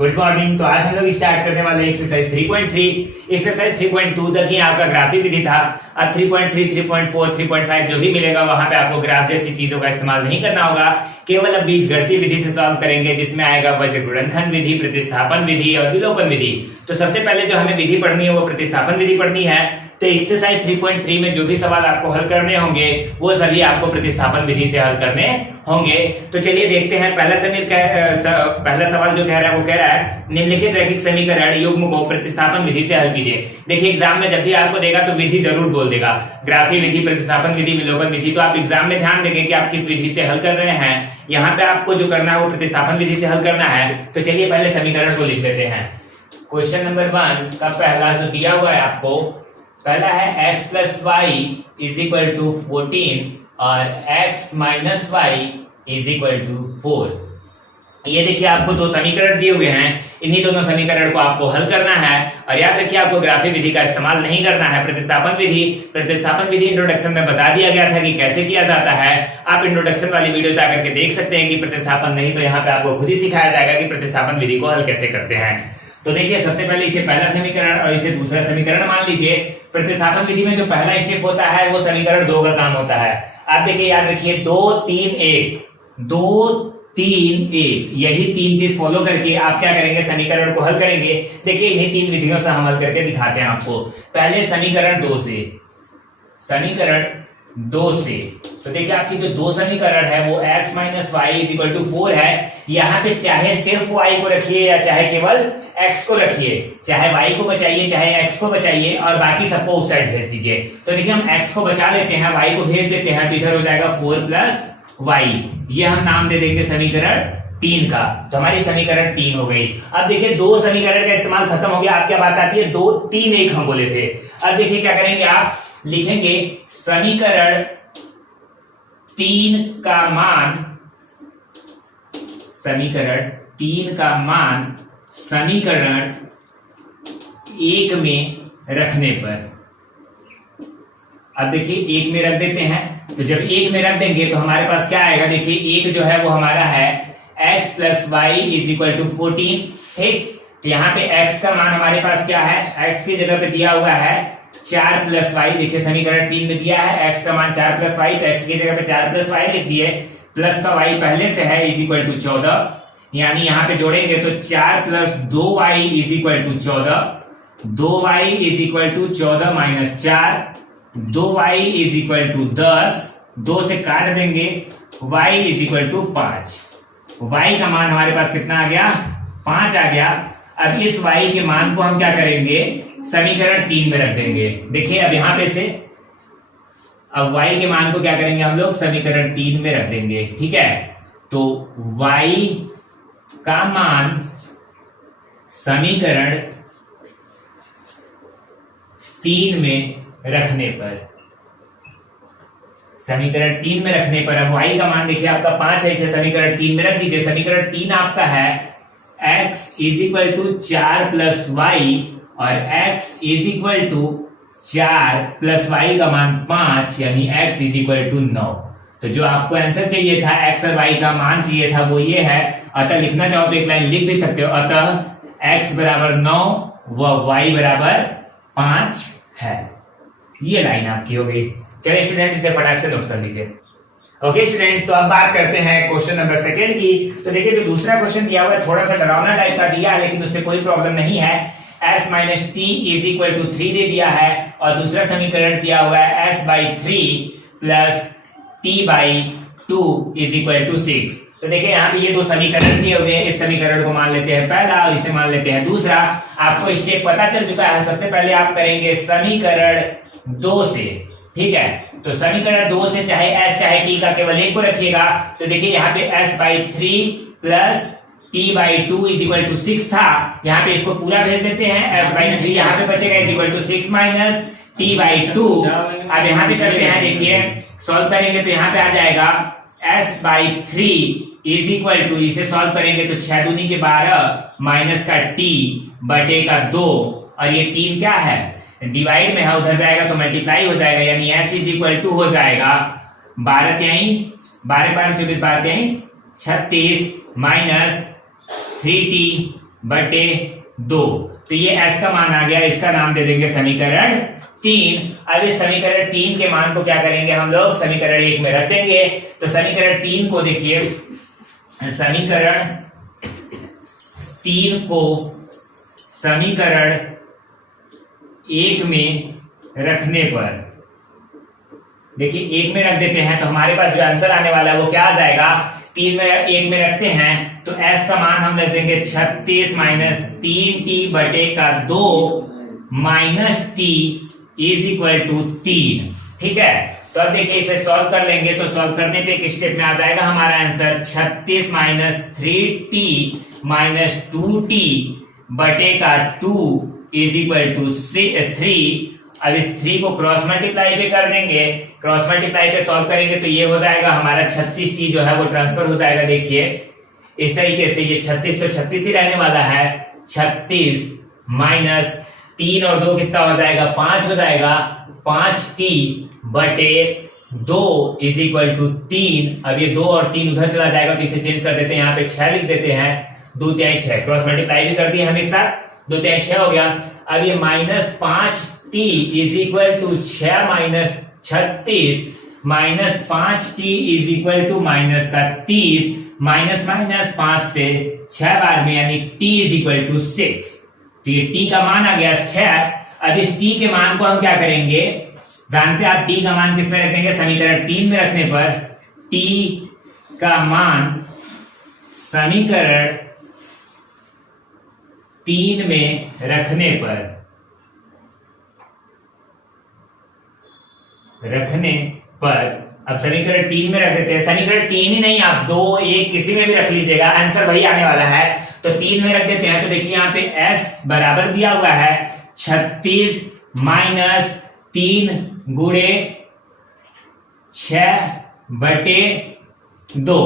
Good morning. तो आज हम लोग स्टार्ट करने वाले एक्सरसाइज 3.3। एक्सरसाइज 3.2 तक ही आपका ग्राफिक विधि था। अब 3.3, 3.4, 3.5 जो भी मिलेगा वहां पे आपको ग्राफ जैसी चीजों का इस्तेमाल नहीं करना होगा। केवल अब बीजगणितीय विधि से सॉल्व करेंगे, जिसमें आएगा वज्र गुणनखंड विधि, प्रतिस्थापन विधि और विलोपन विधि। तो सबसे पहले जो हमें विधि पढ़नी है वो प्रतिस्थापन विधि पढ़नी है। तो एक्सरसाइज 3.3 में जो भी सवाल आपको हल करने होंगे वो सभी आपको प्रतिस्थापन विधि से हल करने होंगे। तो चलिए देखते हैं। पहला सवाल जो कह रहा है वो कह रहा है निम्नलिखित रैखिक समीकरण युग्म को प्रतिस्थापन विधि से हल कीजिए। देखिए एग्जाम में जब भी आपको देगा तो विधि जरूर बोल देगा, ग्राफीय विधि, प्रतिस्थापन विधि, विलोपन विधि। तो आप एग्जाम में ध्यान देंगे कि आप किस विधि से हल कर रहे हैं। यहाँ पे आपको जो करना है वो प्रतिस्थापन विधि से हल करना है। तो चलिए पहले समीकरण को लिख लेते हैं। क्वेश्चन नंबर 1 का पहला जो दिया हुआ है आपको, पहला है x plus y is equal to 14 और x minus y is equal to 4। ये देखिए आपको दो समीकरण दिए हुए हैं, इन्हीं दोनों समीकरण को आपको हल करना है। और याद रखिए आपको ग्राफीय विधि का इस्तेमाल नहीं करना है। प्रतिस्थापन विधि इंट्रोडक्शन में बता दिया गया था कि कैसे किया जाता है। आप इंट्रोडक्शन वाली वीडियो जाकर के देख सकते हैं कि प्रतिस्थापन नहीं तो यहाँ पे आपको खुद ही सिखाया जाएगा कि प्रतिस्थापन विधि को हल कैसे करते हैं। तो देखिए सबसे पहले इसे पहला समीकरण और इसे दूसरा समीकरण मान लीजिए। प्रतिस्थापन विधि में जो पहला स्टेप होता है वो समीकरण 2 का काम होता है। आप देखिए याद रखिए 2 3 1 2 3 1 यही तीन चीज फॉलो करके आप क्या करेंगे, समीकरण को हल करेंगे। देखिए इन्हीं तीन विधियों से हम हल करके दिखाते हैं आपको। पहले समीकरण 2 से तो देखिए आपकी जो दो समीकरण है वो x minus y is equal to 4 है। यहाँ पे चाहे सिर्फ y को रखिए या चाहे केवल x को रखिए, चाहे y को बचाइए चाहे x को बचाइए और बाकी सबको उस साइड भेज दीजिए। तो देखिए हम x को बचा लेते हैं, y को भेज देते हैं, तो इधर हो जाएगा 4 प्लस वाई। ये हम नाम दे देंगे समीकरण 3 का। तो हमारी समीकरण 3 हो गई। अब देखिए दो समीकरण का इस्तेमाल खत्म हो गया। अब क्या बात आती है, 2 3 1 हम बोले थे। अब देखिए क्या करेंगे, आप लिखेंगे समीकरण 3 का मान, समीकरण 3 का मान समीकरण 1 में रखने पर। अब देखिए 1 में रख देते हैं। तो जब 1 में रख देंगे तो हमारे पास क्या आएगा, देखिए 1 जो है वो हमारा है x plus y is equal to 14। ठीक, तो यहाँ पे x का मान हमारे पास क्या है, x की जगह पे दिया हुआ है 4 प्लस वाई। देखिए समीकरण 3 में दिया है x का मान 4 प्लस वाई, तो x की जगह पे 4 प्लस वाई लिख दिए। प्लस का y पहले से है इज इक्वल टू 14, यानी यहाँ पे जोड़ेंगे तो 4 plus 2y is equal to 14, 2y is equal to 14 minus 4, 2y is equal to 10, 2 से काट देंगे, y is equal to 5। y का मान हमारे पास कितना आ गया, 5 आ गया। अब इस y के मान को हम क्या करेंगे, समीकरण 3 में रख देंगे। देखिए अब यहां पे से अब y के मान को क्या करेंगे हम लोग, समीकरण 3 में रख देंगे। ठीक है, तो y का मान समीकरण 3 में रखने पर, समीकरण 3 में रखने पर अब y का मान देखिए आपका 5 है, इसे समीकरण 3 में रख दीजिए। समीकरण 3 आपका है x is equal to 4 plus y और x is equal to 4 plus y का मान 5, यानी x इज इक्वल टू 9। तो जो आपको आंसर चाहिए था, x और y का मान चाहिए था, वो ये है। अतः लिखना चाहो तो एक लाइन लिख भी सकते हो, अतः x बराबर 9 व y बराबर 5 है। ये लाइन आपकी हो गई। चलिए स्टूडेंट इसे फटाक से नोट कर लीजिए। ओके स्टूडेंट्स, तो अब बात करते हैं क्वेश्चन नंबर 2 की। तो देखिए जो दूसरा क्वेश्चन दिया हुआ है थोड़ा सा डरावना टाइप का दिया है, लेकिन उससे कोई प्रॉब्लम नहीं है। s minus t is equal to 3 दे दिया है और दूसरा समीकरण दिया हुआ है s by 3 plus t by 2 is equal to 6। तो देखिए यहाँ पे ये दो समीकरण दिए हुए हैं। इस समीकरण को मान लेते हैं पहला और इसे मान लेते हैं दूसरा। आपको स्टेप पता चल चुका है। सबसे पहले आप करेंगे समीकरण 2 से। ठीक है, तो समीकरण 2 से चाहे s चाहे t का केवल एक को रखिएगा। तो देखिए यहाँ पे s by 3 plus t by 2 is equal to 6 था। यहाँ पे इसको पूरा भेज देते हैं। s बाई 3 यहाँ पे बचेगा is equal to 6 minus t by 2। अब यहाँ पे करते हैं, देखिए सॉल्व करेंगे तो यहाँ पे आ जाएगा s by 3 is equal to, इसे सॉल्व करेंगे तो 6 दूनी के 12 माइनस का t बटे का 2 और ये 3 क्या है, डिवाइड में है, उधर जाएगा तो मल्टीप्लाई हो जाएगा, यानी s इज इक्वल टू हो जाएगा 12 त्याई 12 5 24 12 त्याई 36 माइनस 3t बटे 2। तो ये s का मान आ गया, इसका नाम दे देंगे समीकरण 3। अब इस समीकरण 3 के मान को क्या करेंगे हम लोग समीकरण 1 में रख देंगे। तो समीकरण 3 को देखिए, समीकरण 3 को समीकरण 1 में रखने पर, देखिए 1 में रख देते हैं तो हमारे पास जो आंसर आने वाला है वो क्या आ जाएगा, 3 में 1 में रखते हैं तो s का मान हम रख देंगे 36 माइनस 3t बटे का 2 minus t is equal to 3। ठीक है, तो अब देखिए इसे सॉल्व कर लेंगे तो सॉल्व करने पे एक स्टेप में आ जाएगा हमारा answer 36 minus 3t minus 2t बटे का 2 इज इक्वल टू 3। अब इस 3 को क्रॉस मल्टीप्लाई पे कर देंगे, क्रॉस मल्टीप्लाई पे सॉल्व करेंगे तो ये हो जाएगा हमारा 36t जो है वो ट्रांसफर हो जाएगा। देखिए इस तरीके से ये 36 तो 36 ही रहने वाला है, 36 माइनस 3 और 2 कितना हो जाएगा 5 हो जाएगा, 5t बटे 2 इज इक्वल टू 3। अब ये 2 और 3 उधर चला जाएगा तो इसे चेंज कर देते हैं, यहाँ पे 6 लिख देते हैं, 2 तिहाई 6 क्रॉस मल्टीप्लाई भी कर दिए हम एक साथ, 2 तिहाई 6 हो गया। अब ये minus 5t is equal to 6 minus 36 minus 5t is equal to minus का 30 माइनस माइनस 5 से 6 बार में यानी t इज इक्वल टू 6। तो ये t का मान आ गया 6। अब इस t के मान को हम क्या करेंगे, जानते हैं आप t का मान किस में रख देंगे, समीकरण 3 में रखने पर t का मान समीकरण 3 में रखने पर अब समीकरण 3 में रख देते हैं, समीकरण 3 ही नहीं आप 2 1 किसी में भी रख लीजिएगा, आंसर वही आने वाला है। तो 3 में रख देते हैं तो देखिए यहाँ पे s बराबर दिया हुआ है 36 माइनस 3 गुणे 6 बटे 2,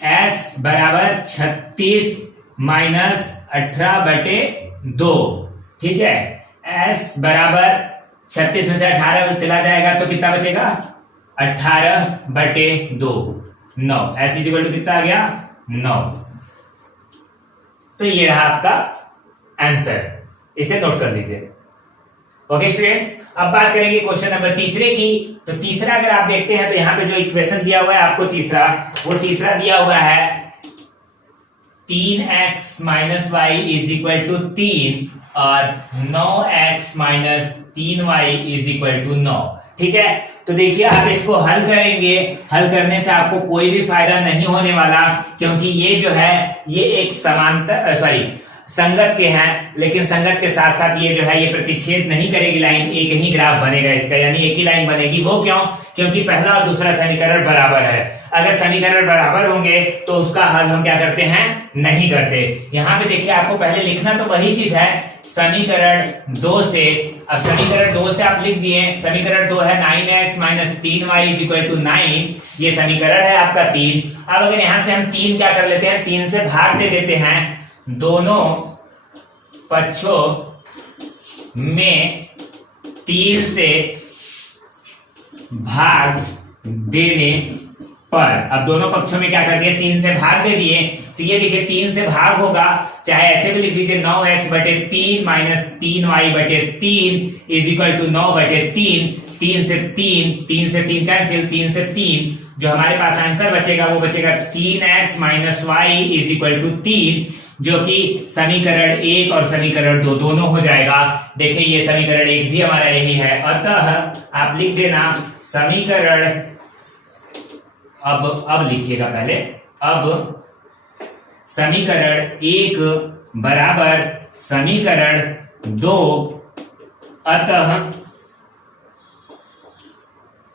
s बराबर 36 माइनस 18 बटे 2। ठीक है, s बराबर 36 में से 18 चला जाएगा तो कितना बचेगा 18 बटे 2 9, s इक्वल टू कितना आ गया 9। तो ये रहा आपका आंसर, इसे नोट कर लीजिए। ओके स्टूडेंट्स, अब बात करेंगे क्वेश्चन नंबर तीसरे की। तो तीसरा अगर आप देखते हैं तो यहाँ पे जो इक्वेशन दिया हुआ है आपको तीसरा, वो तीसरा दिया हुआ है 3x minus y is equal to 3 और 9x minus 3y is equal to 9। ठीक है, तो देखिए आप इसको हल करेंगे, हल करने से आपको कोई भी फायदा नहीं होने वाला, क्योंकि ये जो है ये एक समांतर संगत के हैं, लेकिन संगत के साथ साथ ये जो है ये प्रतिच्छेद नहीं करेगी लाइन, एक ही ग्राफ बनेगा इसका, यानी एक ही लाइन बनेगी। वो क्यों, क्योंकि पहला और दूसरा समीकरण बराबर है। अगर समीकरण बराबर होंगे तो उसका हल हम क्या करते हैं, नहीं करते। यहाँ पे देखिए आपको पहले लिखना तो वही चीज है, समीकरण 2 से। अब समीकरण 2 से आप लिख दिए, समीकरण 2 है 9x minus 3y is equal to 9, ये समीकरण है आपका 3। अब अगर यहां से हम 3 क्या कर लेते हैं, 3 से भाग दे देते हैं, दोनों पक्षों में 3 से भाग देने पर, अब दोनों पक्षों में क्या कर दिए 3 से भाग दे दिए, तो ये देखिए 3 से भाग होगा, चाहे ऐसे भी लिख लीजिए 9x बटे 3 माइनस 3y बटे 3 इज इक्वल टू 9 बटे 3, 3 से 3 कैंसिल, 3 से 3 जो हमारे पास आंसर बचेगा वो बचेगा 3x minus y is equal to 3, जो कि समीकरण 1 और समीकरण 2 दोनों हो जाएगा। देखिए ये समीकरण 1 भी हमारा यही है, अतः आप लिख देना समीकरण, अब लिखिएगा पहले, अब समीकरण 1 बराबर समीकरण 2, अतः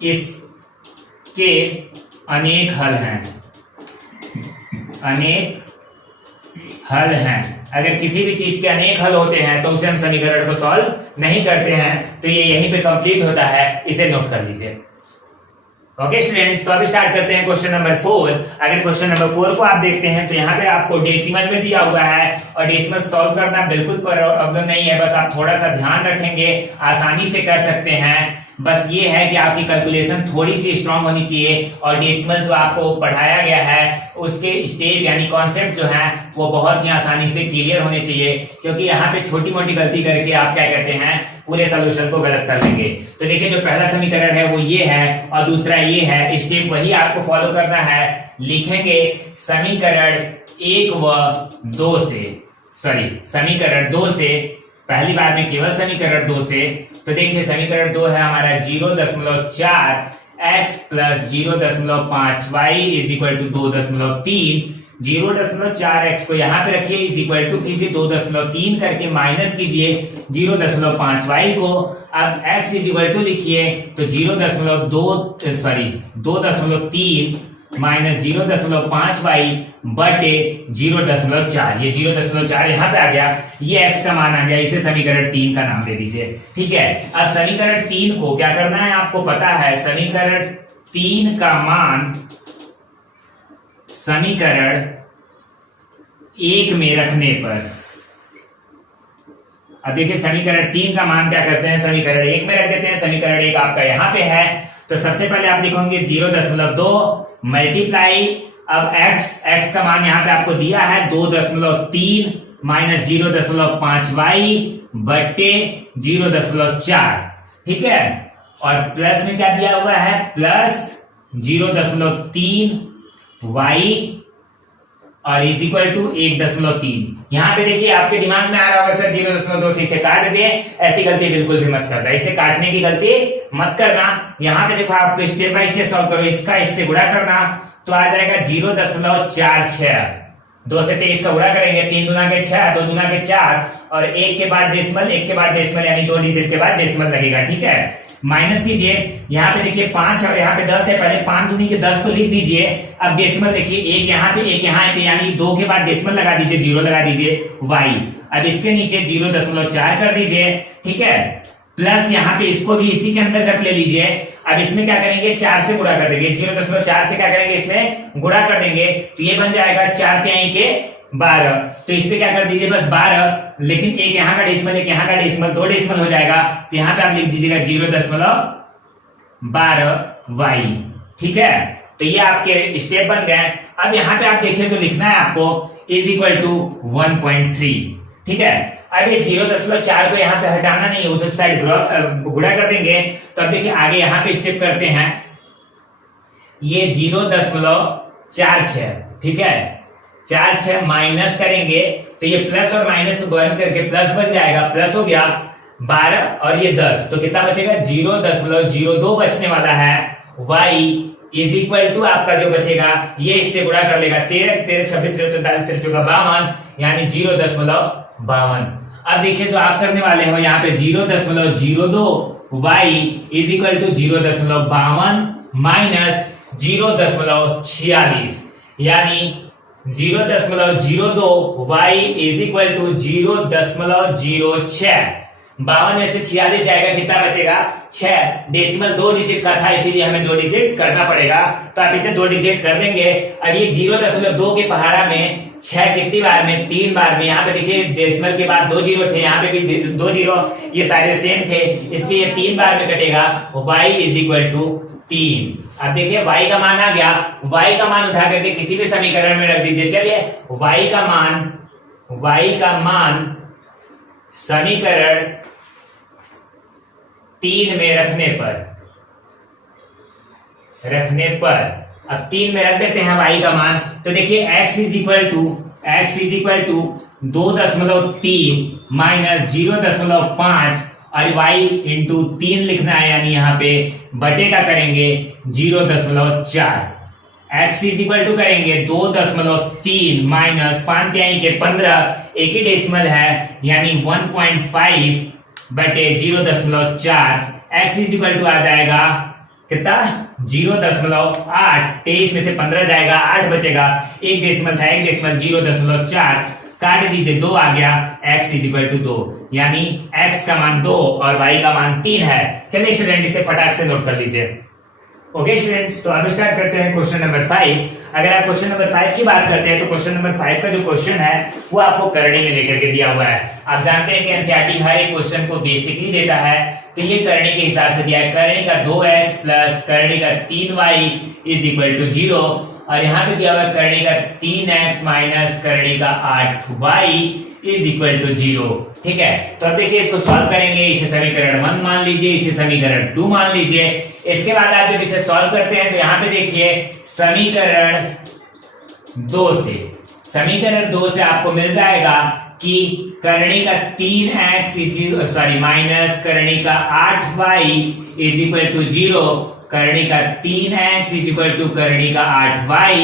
इसके अनेक हल हैं, अनेक हल हैं। अगर किसी भी चीज के अनेक हल होते हैं तो उसे हम समीकरण को सॉल्व नहीं करते हैं, तो ये यहीं पे कंप्लीट होता है, इसे नोट कर लीजिए। ओके स्टूडेंट्स, तो अभी स्टार्ट करते हैं क्वेश्चन नंबर 4। अगर क्वेश्चन नंबर 4 को आप देखते हैं तो यहाँ पे आपको डेसिमल में दिया हुआ है, और डेसिमल सॉल्व करना बिल्कुल प्रॉब्लम नहीं है, बस आप थोड़ा सा ध्यान रखेंगे आसानी से कर सकते हैं। बस ये है कि आपकी कैलकुलेशन थोड़ी सी स्ट्रांग होनी चाहिए, और डेसिमल जो आपको पढ़ाया गया है उसके स्टेप यानी कॉन्सेप्ट जो है वो बहुत ही आसानी से क्लियर होने चाहिए, क्योंकि यहाँ पे छोटी मोटी गलती करके आप क्या कहते हैं पूरे सोल्यूशन को गलत कर देंगे। तो देखिए जो पहला समीकरण है वो ये है और दूसरा ये है, स्टेप वही आपको फॉलो करना है। लिखेंगे समीकरण 1 व 2 से, समीकरण 2 से, पहली बार में केवल समीकरण 2 से। तो देखिए समीकरण 2 है हमारा 0.4 x plus 0.5 y is equal to 2.3। 0.4 x को यहाँ पे रखिए, इज इक्वल टू कीजिए 2.3 करके माइनस कीजिए 0.5 y को। अब x इज इक्वल टू लिखिए तो 2.3 माइनस 0.5 y बटे 0.4, ये 0.4 यहाँ पे आ गया, ये x का मान आ गया, इसे समीकरण 3 का नाम दे दीजिए। ठीक है, अब समीकरण 3 को क्या करना है आपको पता है, समीकरण 3 का मान समीकरण 1 में रखने पर, अब देखिए समीकरण 3 का मान क्या करते हैं, समीकरण 1 में रख देते हैं। समीकरण 1 आपका यहाँ पे है, तो सबसे पहले आप लिखोगे 0.2 मल्टीप्लाई, अब x का मान यहाँ पे आपको दिया है 2.3 माइनस 0.5 y बटे 0.4। ठीक है, और प्लस में क्या दिया हुआ है, प्लस 0.3 y और इज इक्वल टू 1.3। यहाँ पे देखिए आपके दिमाग में आ रहा होगा सर 0.2 से इसे काट दे, ऐसी गलती बिल्कुल भी मत करना, इसे काटने की गलती मत करना। यहाँ पे देखो आपको स्टेप बाय स्टेप सॉल्व करो, इसका इससे गुणा करना तो आ जाएगा 0.46। 2 से 23 का गुणा करेंगे, 3 दूना के 6, 2 दूना के 4 और 1 के बाद डेसिमल यानी 2 डिजिट के बाद डेसिमल लगेगा। ठीक है, माइनस कीजिए, यहाँ पे देखिए 5 और यहाँ पे 10 है, पहले 5 दूनी के 10 को लिख दीजिए। अब डेसिमल देखिए, एक यहाँ पे एक यहाँ पे, यानी 2 के बाद डेसिमल लगा दीजिए, 0 लगा दीजिए y। अब इसके नीचे 0.4 कर दीजिए। ठीक है, प्लस यहाँ पे इसको भी इसी के अंदर रख ले लीजिए। अब इसमें क्या करेंगे, 4 से गुणा कर देंगे, 0.4 से क्या करेंगे, इसमें गुणा कर देंगे, तो ये बन जाएगा 4 तिहाई के 12। तो इस पे क्या कर दीजिए, बस 12, लेकिन एक यहाँ का डेसिमल एक यहाँ का डेसिमल, 2 डेसिमल हो जाएगा, तो यहाँ पे आप लिख दीजिएगा 0.12 y। ठीक है, तो ये आपके स्टेप बन गए। अब यहाँ पे आप देखिए तो लिखना है आपको इज इक्वल टू 1.3। ठीक है, अब ये 0.4 को यहाँ से हटाना नहीं है, उधर साइड गुणा कर देंगे। तो अब देखिए आगे यहाँ पे स्टेप करते हैं, ये 0.46। ठीक है, 4 माइनस करेंगे तो ये प्लस और माइनस बन करके प्लस बन जाएगा, प्लस हो गया 12 और ये 10, तो कितना बचेगा 0.02 बचने वाला है। y इज इक्वल टू आपका जो बचेगा ये इससे गुणा कर लेगा, 13 13 26 43 52 यानी 0.52। अब देखिए जो आप करने वाले हो यहाँ पे 0.02 y is equal to 0.52 minus 0.46 यानी 0.02 y इज इक्वल टू 0.06। 52 में से 46 जाएगा, कितना बचेगा 6। डेसिमल 2 डिजिट का था, इसीलिए हमें 2 डिजिट करना पड़ेगा, तो आप इसे 2 डिजिट कर देंगे। अब ये 0.2 के पहाड़ा में 6 कितनी बार में, 3 बार में। यहाँ पे देखिए डेसिमल के बाद 2 जीरो थे, यहाँ पे भी 2 जीरो, ये सारे सेम थे, इसलिए 3 बार में कटेगा। y is equal to 3। अब देखिए y का मान आ गया, y का मान उठा करके किसी भी समीकरण में रख दीजिए। चलिए y का मान समीकरण 3 में रखने पर अब 3 में रख देते हैं y का मान। तो देखिए x is equal to 2.3 minus 0.5 और y इंटू 3 लिखना है, यानी यहाँ पे बटे का करेंगे 0.4। x इज इक्वल टू करेंगे 2.3 माइनस 5 तिहाई के 15, एक ही डेसिमल है यानी 1.5 बटे 0.4। x इज इक्वल टू आ जाएगा कितना 0.8। 23 में से 15 जाएगा, 8 बचेगा, एक डेसिमल था, एक डेसिमल 0.4 काट दीजिए, 2 आ गया। x इज इक्वल टू 2 यानी x का मान 2 और y का मान 3 है। चलिए स्टूडेंट इसे फटाक से नोट कर लीजिए। ओके स्टूडेंट्स, तो अब स्टार्ट करते हैं क्वेश्चन नंबर 5। अगर आप क्वेश्चन नंबर 5 की बात करते हैं तो क्वेश्चन नंबर 5 का जो क्वेश्चन है वो आपको करणी में लेकर के दिया हुआ है। आप जानते हैं कि एनसीईआरटी हर एक क्वेश्चन को बेसिकली देता है, तो ये करणी के हिसाब से दिया है। करणी का 2x प्लस करणी का 3y इज इक्वल टू 0 और यहाँ पे दिया हुआ करणी का 3x माइनस करणी का 8y इज इक्वल टू 0। ठीक है, तो अब देखिए इसको सॉल्व करेंगे। इसे समीकरण 1 मान लीजिए, इसे समीकरण 2 मान लीजिए। इसके बाद आप जब इसे सॉल्व करते हैं तो यहाँ पे देखिए समीकरण 2 से आपको मिल जाएगा कि करणी का 3x माइनस करणी का 8y इज इक्वल टू 0, करणी का 3x इज इक्वल टू करणी का 8y,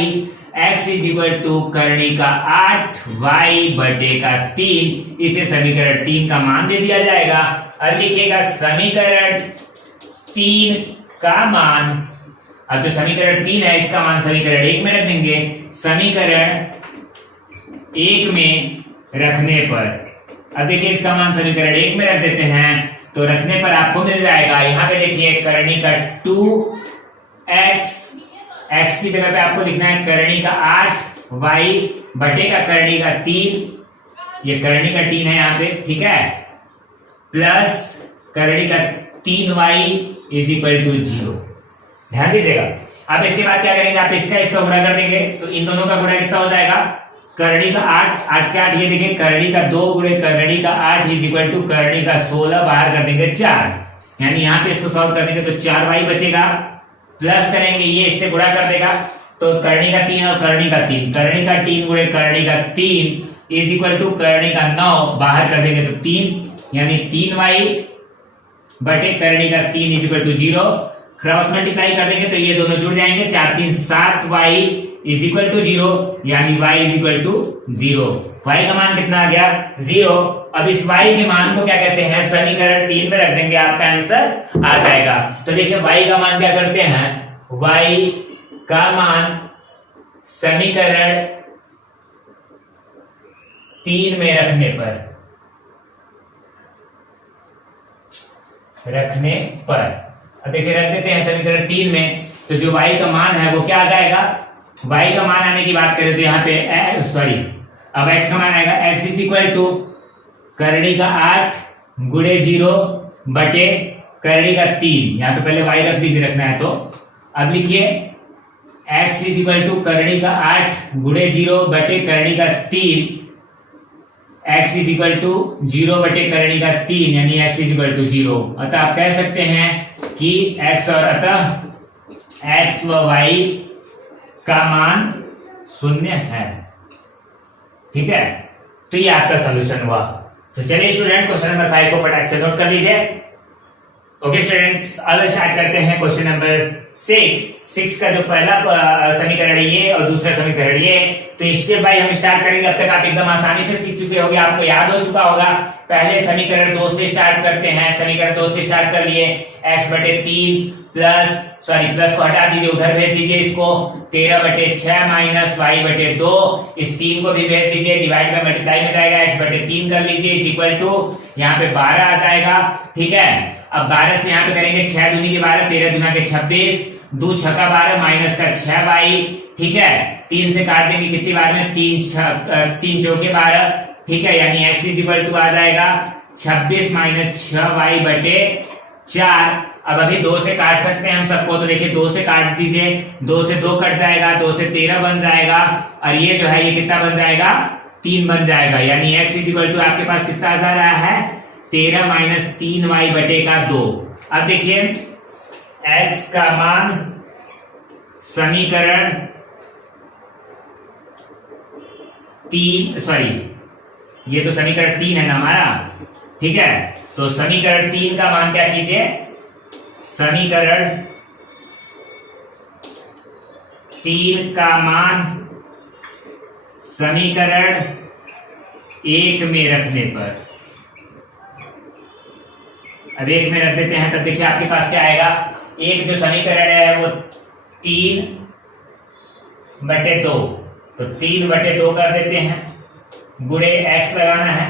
x is equal to करणी का 8y बटे का 3। इसे समीकरण 3 का मान दे दिया जाएगा। अब लिखिएगा समीकरण 3 का मान, अब जो समीकरण 3 है इसका मान समीकरण 1 में रख देंगे। समीकरण 1 में रखने पर, अब देखिए इसका मान समीकरण 1 में रख देते हैं तो रखने पर आपको मिल जाएगा। यहां पे देखिए करणी का 2x, x की जगह पे आपको लिखना है करणी का 8y बटे का करणी का 3, ये करणी का 3 है यहाँ पे, ठीक है, प्लस करणी का 3y इज इक्वल टू 0। ध्यान दीजिएगा। अब इसके बाद क्या करेंगे, आप इसका गुणा कर देंगे तो इन दोनों का गुणा कितना हो जाएगा, करणी का 8 के 8, ये देखिए करणी का 2 गुणे करणी का 8 इज इक्वल टू करणी का 16, बाहर कर देंगे 4, यानी यहाँ पे इसको सॉल्व कर देंगे तो 4y बचेगा, प्लस करेंगे ये इससे गुणा कर देगा तो करणी का 3 और करणी का 3, करणी का 3 गुणे करणी का 3 इज इक्वल टू करणी का 9, बाहर कर देंगे तो 3, यानी 3y बटे करणी का 3 is equal to 0। Cross multiply कर देंगे तो ये दोनों जुड़ जाएंगे, 4 3 7y इज इक्वल टू 0, यानी y is equal to 0। y का मान कितना आ गया, 0। अब इस y के मान को क्या कहते हैं, समीकरण 3 में रख देंगे, आपका आंसर आ जाएगा। तो देखिए y का मान क्या करते हैं, y का मान समीकरण 3 में रखने पर अब देखिए रख देते हैं समीकरण 3 में, तो जो y का मान है वो क्या आ जाएगा, y का मान आने की बात करें तो यहाँ पे अब x का मान आएगा, x इज इक्वल टू करणी का 8 गुणे 0 बटे करणी का 3, यहाँ पे पहले y रख लीजिए, रखना है तो अब लिखिए x इज इक्वल टू करणी का 8 गुणे 0 बटे करणी का 3, x इज इक्वल टू 0 बटे करणी का 3, यानी x इज इक्वल टू 0। अतः आप कह सकते हैं कि x और अतः x व y का मान 0 है। ठीक है, तो ये आपका सॉल्यूशन हुआ। तो चलिए स्टूडेंट क्वेश्चन नंबर 5 को फटाक से नोट कर लीजिए। ओके स्टूडेंट्स, अब स्टार्ट करते हैं क्वेश्चन नंबर 6 का जो पहला समीकरण ये और दूसरा समीकरण ये। तो स्टेप बाय हम स्टार्ट करेंगे। अब तक आप एकदम आसानी से सीख चुके होंगे, आपको याद हो चुका होगा। पहले समीकरण 2 से स्टार्ट करते हैं। समीकरण 2 से स्टार्ट कर लिए, x बटे 3 प्लस को हटा दीजिए, उधर भेज दीजिए इसको, 13 बटे 6 माइनस y बटे 2, इस 3 को भी भेज दीजिए, डिवाइड में मल्टीप्लाई में जाएगा, x बटे 3 कर लीजिए इज इक्वल टू यहाँ पे 12 आ जाएगा। ठीक है, अब 12 से यहाँ पे करेंगे 6 दूनी के 12, 13 दूना के 26, 2 छक्का 12 माइनस का 6y। ठीक है, 3 से काट देंगे कितनी बार में, 3 चौके 12। ठीक है, यानी x इज इक्वल टू आ जाएगा 26 माइनस 6y बटे 4। अब अभी 2 से काट सकते हैं हम सबको, तो देखिए 2 से काट दीजिए, 2 से 2 कट जाएगा, 2 से 13 बन जाएगा, और ये जो है ये कितना बन जाएगा, 3 बन जाएगा। यानी x इज इक्वल टू आपके पास कितना आ रहा है, 13 माइनस 3y बटे का 2। अब देखिए x का मान समीकरण 3 ये तो समीकरण 3 है ना हमारा। ठीक है, तो समीकरण 3 का मान क्या कीजिए, समीकरण 3 का मान समीकरण 1 में रखने पर, अब 1 में रख देते हैं, तब देखिए आपके पास क्या आएगा, एक जो समीकरण है वो 3 बटे 2, तो 3 बटे 2 कर देते हैं, गुणे x लगाना है।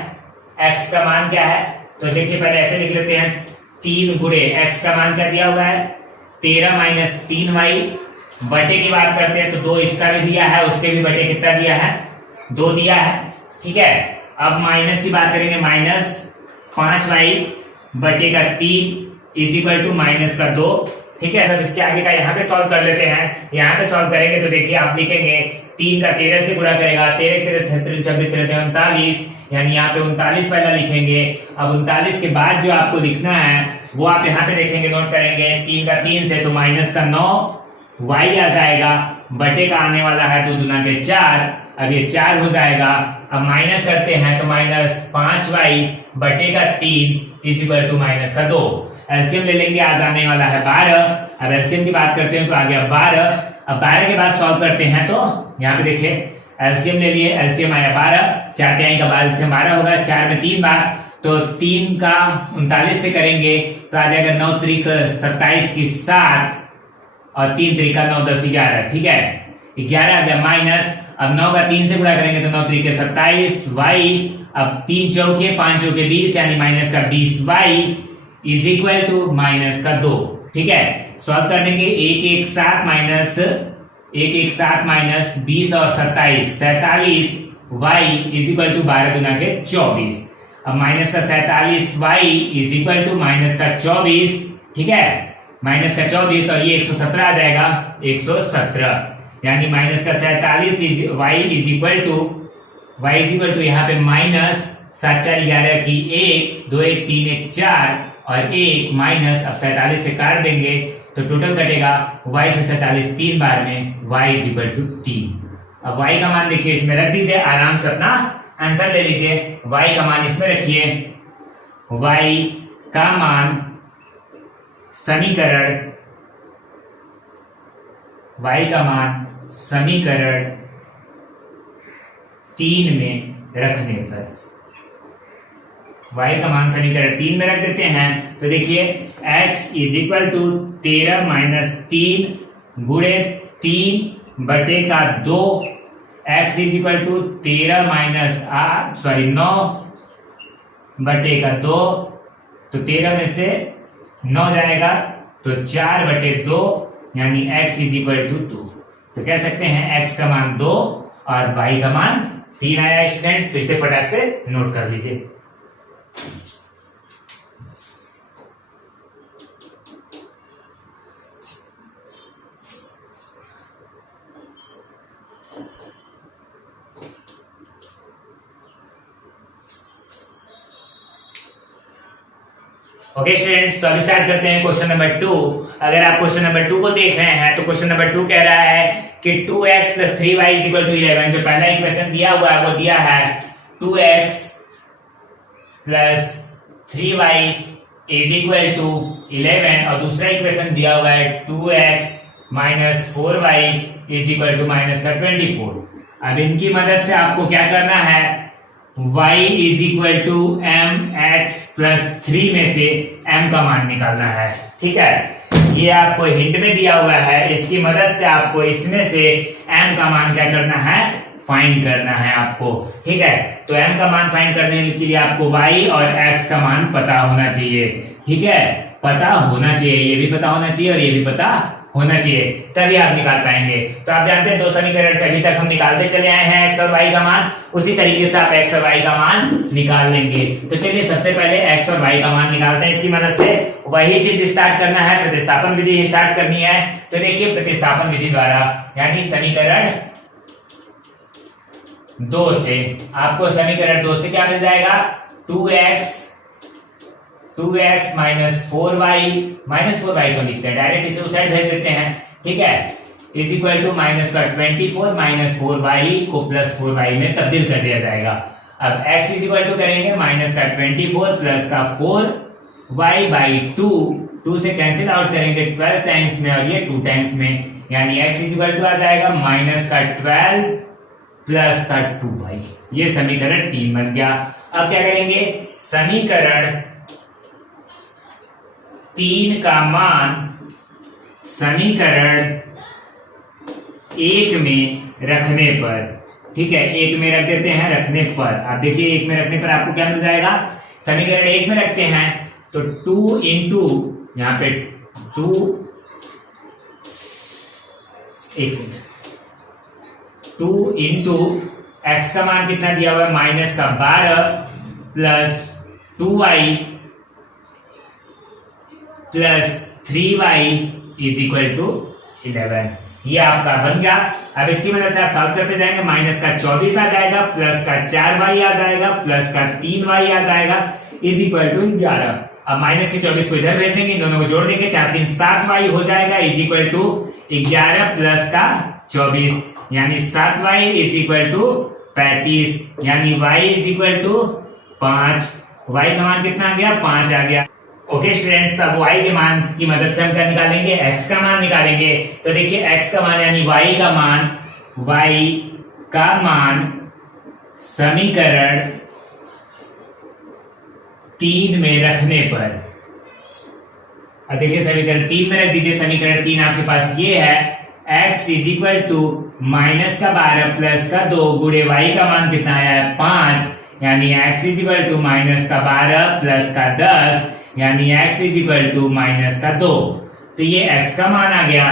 x का मान क्या है, तो देखिए पहले ऐसे लिख लेते हैं, 3 गुणे x का मान क्या दिया हुआ है, 13 माइनस 3y, बटे की बात करते हैं तो 2 इसका भी दिया है, उसके भी बटे कितना दिया है, 2 दिया है। ठीक है, अब माइनस की बात करेंगे, माइनस 5y बटे का 3 इज इक्वल टू माइनस का 2, ठीक है। अब इसके आगे का यहाँ पे सॉल्व कर लेते हैं। यहाँ पे सॉल्व करेंगे तो देखिए आप लिखेंगे 3 का 13 से गुणा करेगा, 13 13 26 39, यानी यहाँ पे 39 पहला लिखेंगे। अब 39 के बाद जो आपको लिखना है वो आप यहाँ पे देखेंगे, नोट करेंगे। 3 का 3 से तो माइनस का 9 y आ जाएगा, बटे का आने वाला है 2 दूना के 4, अब ये 4 हो जाएगा। अब माइनस करते हैं तो माइनस 5y बटे का 3 इज इक्वल टू माइनस का 2। एलसीएम ले लेंगे, आज आने वाला है 12। अब एलसीएम की बात करते हैं तो आ गया 12। अब 12 के बाद सॉल्व करते हैं तो यहाँ पे देखिए एलसीएम ले लिए, एलसीएम आया 12, 4 तिहाई का बाद एलसीएम 12 होगा, 4 में 3 बार, तो 3 का 39 से करेंगे तो आ जाएगा 9 त्रिक 27 की 7 और 3 त्रिका 9 10 11, ठीक है 11 आ गया माइनस। अब 9 का 3 से गुणा करेंगे तो 9 त्रिके 27 y, अब 3 चौके 5 चौके 20 यानी माइनस का 20 y is equal to minus का 2, ठीक है। सॉल्व कर देंगे 1 1 7 माइनस 20 और 27 47 y इज इक्वल टू 12 गुना के 24। अब माइनस का 47 y is equal to minus का 24, ठीक है माइनस का 24 और ये 117 आ जाएगा 117, यानी माइनस का 47 y इज इक्वल टू यहाँ पे माइनस 7 4 11 की 1 2 1 3 1 4 और 1 माइनस, अब 47 से काट देंगे तो टोटल कटेगा y से 47 3 बार में y इज इक्वल टू 3। अब y का मान देखिए इसमें रख दीजिए, आराम से अपना आंसर ले लीजिए। y का मान इसमें रखिए, y का मान समीकरण 3 में रखने पर, y का मान समीकरण 3 में रख देते हैं तो देखिए x is equal to 13 minus 3 गुणे 3 बटे का 2, x is equal to 13 minus 9 बटे का 2, तो 13 में से 9 जाएगा तो 4 बटे 2 यानी x इज इक्वल टू 2। तो कह सकते हैं x का मान 2 और y का मान 3 आया स्टूडेंट्स। तो इसे फटाक से नोट कर लीजिए। ओके स्टूडेंट्स, तो अभी स्टार्ट करते हैं क्वेश्चन नंबर 2। अगर आप क्वेश्चन नंबर 2 को देख रहे हैं तो क्वेश्चन नंबर 2 कह रहा है कि 2x plus 3y is equal to 11। जो पहला इक्वेशन दिया हुआ है वो दिया है 2x plus 3y is equal to 11 और दूसरा इक्वेशन दिया हुआ है 2x minus 4y is equal to minus का 24। अब इनकी मदद से आपको क्या करना है, y is equal to m x plus 3 में से m का मान निकालना है, ठीक है। ये आपको हिंट में दिया हुआ है, इसकी मदद से आपको इसमें से m का मान क्या करना है, फाइंड करना है आपको, ठीक है। तो m का मान फाइंड करने के लिए आपको y और x का मान पता होना चाहिए, ठीक है, पता होना चाहिए, ये भी पता होना चाहिए और ये भी पता होना चाहिए, तभी आप निकाल पाएंगे। तो आप जानते हैं 2 समीकरण से अभी तक हम निकालते चले आए हैं x और y का मान, उसी तरीके से आप x और y का मान निकाल लेंगे। तो चलिए सबसे पहले x और y का मान निकालते हैं। इसकी मदद से वही चीज स्टार्ट करना है, प्रतिस्थापन विधि स्टार्ट करनी है। तो देखिए प्रतिस्थापन विधि द्वारा, यानी समीकरण 2 से आपको समीकरण 2 से क्या मिल जाएगा, 2x माइनस 4y को लिखते हैं, डायरेक्ट इसे उस साइड भेज देते हैं, ठीक है, इज इक्वल टू माइनस का 24 माइनस 4y को प्लस 4y में तब्दील कर दिया जाएगा। अब x इज इक्वल टू करेंगे माइनस का 24 प्लस का 4y बाई 2 से कैंसिल आउट करेंगे 12 टाइम्स में और ये 2 टाइम्स में, यानी x इज इक्वल टू आ जाएगा माइनस का 12 प्लस का 2y। ये समीकरण 3 बन गया। अब क्या करेंगे, समीकरण 3 का मान समीकरण 1 में रखने पर, ठीक है, 1 में रख देते हैं, रखने पर आप देखिए 1 में रखने पर आपको क्या मिल जाएगा, समीकरण 1 में रखते हैं तो 2 इंटू यहाँ पे 2 इंटू एक्स का मान कितना दिया हुआ है, माइनस का 12 plus 2y plus 3y is equal to 11। ये आपका बन गया। अब इसकी मदद से आप सॉल्व करते जाएंगे। माइनस का 24 आ जाएगा, प्लस का 4y आ जाएगा, प्लस का 3y आ जाएगा, इज इक्वल टू 11। अब माइनस के 24 को इधर भेज देंगे, दोनों को जोड़ देंगे, 4 3 7y हो जाएगा, इज इक्वल टू 11 प्लस का 24, यानी 7y इज इक्वल टू 35, यानी y is equal to 5। y का मान कितना आ गया? 5 आ गया। ओके स्टूडेंट्स, तब y के मान की मदद से हम क्या निकालेंगे? x का मान निकालेंगे। तो देखिए x का मान यानी y का मान समीकरण 3 में रखने पर, अब देखिए समीकरण 3 में रख दीजिए। समीकरण 3 आपके पास ये है, x is equal to minus का 12 प्लस का 2 गुणे y का मान कितना आया है? 5, यानी x is equal to minus का 12 प्लस का 10, यानी x is equal to minus का 2। तो ये x का मान आ गया।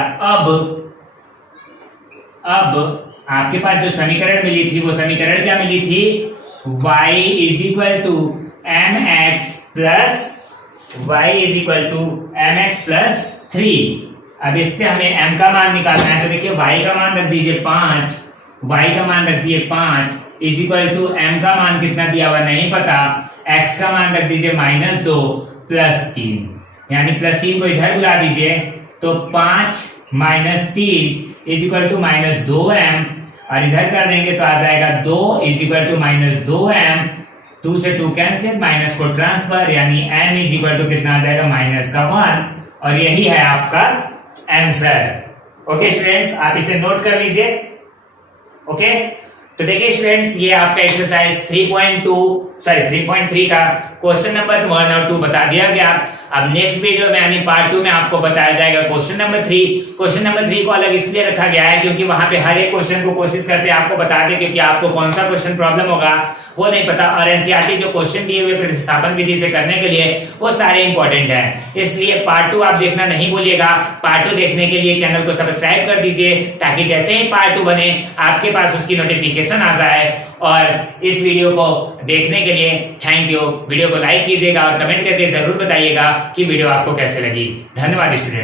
अब आपके पास जो समीकरण मिली थी वो समीकरण क्या मिली थी? y is equal to mx plus 3। अब इससे हमें m का मान निकालना है। तो देखिए y का मान रख दीजिए 5, y का मान रख दिए 5 इज इक्वल टू m का मान कितना दिया हुआ नहीं पता, x का मान रख दीजिए -2 प्लस 3, यानी प्लस 3 को इधर बुला दीजिए, तो 5 minus 3 is equal to -2m, और इधर कर देंगे तो आ जाएगा 2 इज इक्वल टू -2m, 2 से 2 कैंसिल, माइनस को ट्रांसफर, यानी m इज इक्वल टू कितना आ जाएगा? -1, और यही है आपका आंसर। ओके स्टूडेंट्स, आप इसे नोट कर लीजिए। ओके, तो देखिए स्टूडेंट्स, ये आपका एक्सरसाइज 3.3 का क्वेश्चन नंबर 1 और 2 बता दिया गया। अब नेक्स्ट वीडियो में यानी पार्ट 2 में आपको बताया जाएगा क्वेश्चन नंबर 3। क्वेश्चन नंबर 3 को अलग इसलिए रखा गया है क्योंकि वहां पे हर एक क्वेश्चन को कोशिश करते हैं आपको बता दें, क्योंकि आपको कौन सा क्वेश्चन प्रॉब्लम होगा वो नहीं पता, और एनसीईआरटी जो क्वेश्चन दिए हुए प्रतिस्थापन विधि से करने के लिए वो सारे इंपॉर्टेंट है। इसलिए पार्ट 2 आप देखना नहीं भूलिएगा। पार्ट 2 देखने के लिए चैनल को सब्सक्राइब कर दीजिए, ताकि जैसे ही पार्ट 2 बने आपके पास उसकी नोटिफिकेशन आ जाए। और इस वीडियो को देखने के लिए थैंक यू। वीडियो को लाइक कीजिएगा और कमेंट करके जरूर बताइएगा कि वीडियो आपको कैसे लगी। धन्यवाद स्टूडेंट।